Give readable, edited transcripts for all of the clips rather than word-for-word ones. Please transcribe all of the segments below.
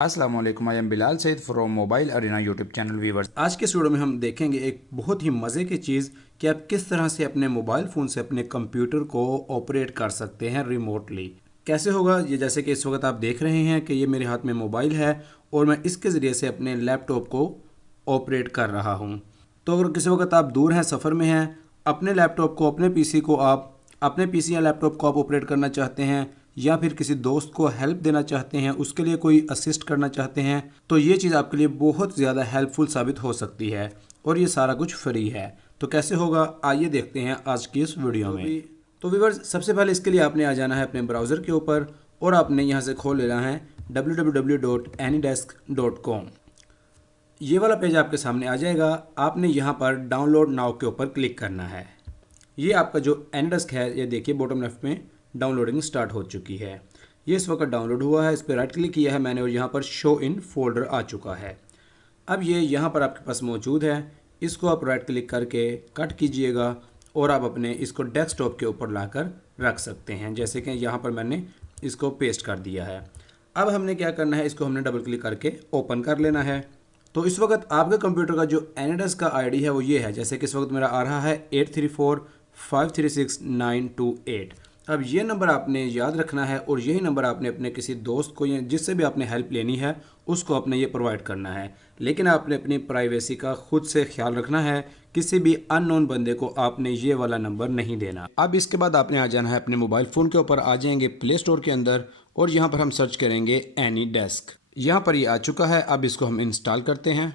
अस्सलाम वालेकुम, I am Bilal Saeed from Mobile Arena YouTube channel viewers. आज के इस वीडियो में हम देखेंगे एक बहुत ही मज़े की चीज़ कि आप किस तरह से अपने मोबाइल फ़ोन से अपने कंप्यूटर को ऑपरेट कर सकते हैं रिमोटली। कैसे होगा ये, जैसे कि इस वक्त आप देख रहे हैं कि ये मेरे हाथ में मोबाइल है और मैं इसके ज़रिए से अपने लैपटॉप को ऑपरेट कर रहा हूँ। तो अगर किसी वक्त आप दूर हैं, सफ़र में हैं, अपने लैपटॉप को, अपने पीसी को आप अपने पीसी या लैपटॉप को आप ऑपरेट करना चाहते हैं या फिर किसी दोस्त को हेल्प देना चाहते हैं, उसके लिए कोई असिस्ट करना चाहते हैं, तो ये चीज़ आपके लिए बहुत ज़्यादा हेल्पफुल साबित हो सकती है और ये सारा कुछ फ्री है। तो कैसे होगा, आइए देखते हैं आज की इस वीडियो में। तो व्यूअर्स, सबसे पहले इसके लिए आपने आ जाना है अपने ब्राउज़र के ऊपर और आपने यहाँ से खोल लेना है www.anydesk.com। ये वाला पेज आपके सामने आ जाएगा। आपने यहाँ पर डाउनलोड नाउ के ऊपर क्लिक करना है। ये आपका जो एनीडेस्क है, ये देखिए बॉटम लेफ्ट में डाउनलोडिंग स्टार्ट हो चुकी है। ये इस वक्त डाउनलोड हुआ है, इस पर राइट क्लिक किया है मैंने और यहाँ पर शो इन फोल्डर आ चुका है। अब ये यहाँ पर आपके पास मौजूद है, इसको आप राइट क्लिक करके कट कीजिएगा और आप अपने इसको डेस्कटॉप के ऊपर लाकर रख सकते हैं। जैसे कि यहाँ पर मैंने इसको पेस्ट कर दिया है। अब हमने क्या करना है, इसको हमने डबल क्लिक करके ओपन कर लेना है। तो इस वक्त आपके कंप्यूटर का जो एनीडेस्क का आईडी है वो ये है, जैसे कि इस वक्त मेरा आ रहा है 8345369228। अब ये नंबर आपने याद रखना है और यही नंबर आपने अपने किसी दोस्त को या जिससे भी आपने हेल्प लेनी है उसको आपने ये प्रोवाइड करना है। लेकिन आपने अपनी प्राइवेसी का खुद से ख्याल रखना है, किसी भी अननोन बंदे को आपने ये वाला नंबर नहीं देना। अब इसके बाद आपने आ जाना है अपने मोबाइल फ़ोन के ऊपर, आ जाएंगे प्ले स्टोर के अंदर और यहाँ पर हम सर्च करेंगे एनी डेस्क। यहाँ पर ये आ चुका है। अब इसको हम इंस्टॉल करते हैं।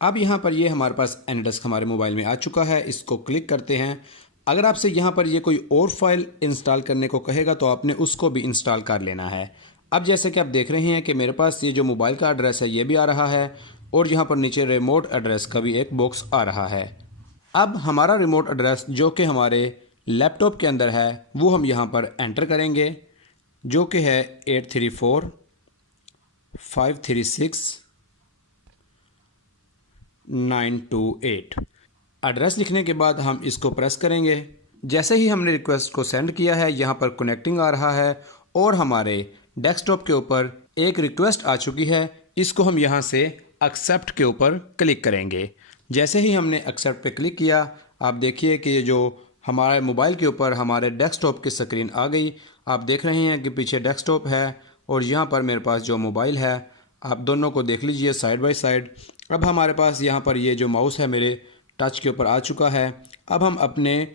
अब यहाँ पर ये हमारे पास एनी डेस्क हमारे मोबाइल में आ चुका है। इसको क्लिक करते हैं। अगर आपसे यहाँ पर ये कोई और फाइल इंस्टॉल करने को कहेगा तो आपने उसको भी इंस्टॉल कर लेना है। अब जैसे कि आप देख रहे हैं कि मेरे पास ये जो मोबाइल का एड्रेस है ये भी आ रहा है और यहाँ पर नीचे रिमोट एड्रेस का भी एक बॉक्स आ रहा है। अब हमारा रिमोट एड्रेस जो कि हमारे लैपटॉप के अंदर है वो हम यहाँ पर एंटर करेंगे, जो कि है 8345369228। एड्रेस लिखने के बाद हम इसको प्रेस करेंगे। जैसे ही हमने रिक्वेस्ट को सेंड किया है, यहाँ पर कनेक्टिंग आ रहा है और हमारे डेस्कटॉप के ऊपर एक रिक्वेस्ट आ चुकी है। इसको हम यहाँ से एक्सेप्ट के ऊपर क्लिक करेंगे। जैसे ही हमने एक्सेप्ट पे क्लिक किया, आप देखिए कि ये जो हमारे मोबाइल के ऊपर हमारे डेस्कटॉप की स्क्रीन आ गई। आप देख रहे हैं कि पीछे डेस्कटॉप है और यहाँ पर मेरे पास जो मोबाइल है, आप दोनों को देख लीजिए साइड बाय साइड। अब हमारे पास यहाँ पर ये जो माउस है मेरे टच के ऊपर आ चुका है। अब हम अपने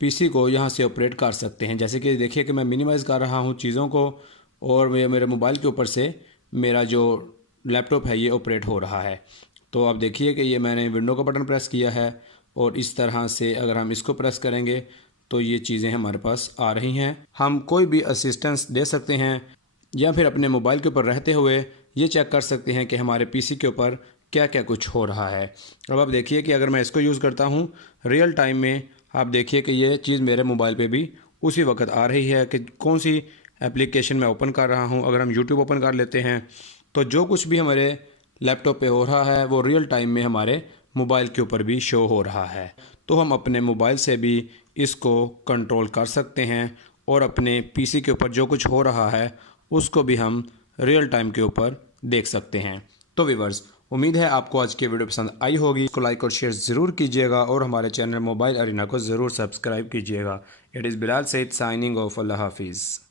पीसी को यहाँ से ऑपरेट कर सकते हैं। जैसे कि देखिए कि मैं मिनिमाइज़ कर रहा हूँ चीज़ों को और मेरे मोबाइल के ऊपर से मेरा जो लैपटॉप है ये ऑपरेट हो रहा है। तो आप देखिए कि ये मैंने विंडो का बटन प्रेस किया है और इस तरह से अगर हम इसको प्रेस करेंगे तो ये चीज़ें हमारे पास आ रही हैं। हम कोई भी असिस्टेंस दे सकते हैं या फिर अपने मोबाइल के ऊपर रहते हुए ये चेक कर सकते हैं कि हमारे पीसी के ऊपर क्या क्या कुछ हो रहा है। अब आप देखिए कि अगर मैं इसको यूज़ करता हूँ रियल टाइम में, आप देखिए कि ये चीज़ मेरे मोबाइल पे भी उसी वक्त आ रही है कि कौन सी एप्लीकेशन मैं ओपन कर रहा हूँ। अगर हम यूट्यूब ओपन कर लेते हैं तो जो कुछ भी हमारे लैपटॉप पे हो रहा है वो रियल टाइम में हमारे मोबाइल के ऊपर भी शो हो रहा है। तो हम अपने मोबाइल से भी इसको कंट्रोल कर सकते हैं और अपने पीसी के ऊपर जो कुछ हो रहा है उसको भी हम रियल टाइम के ऊपर देख सकते हैं। तो व्यूअर्स, उम्मीद है आपको आज की वीडियो पसंद आई होगी। इसको लाइक और शेयर ज़रूर कीजिएगा और हमारे चैनल मोबाइल अरीना को ज़रूर सब्सक्राइब कीजिएगा। It is Bilal Syed signing off. अल्लाह हाफिज़।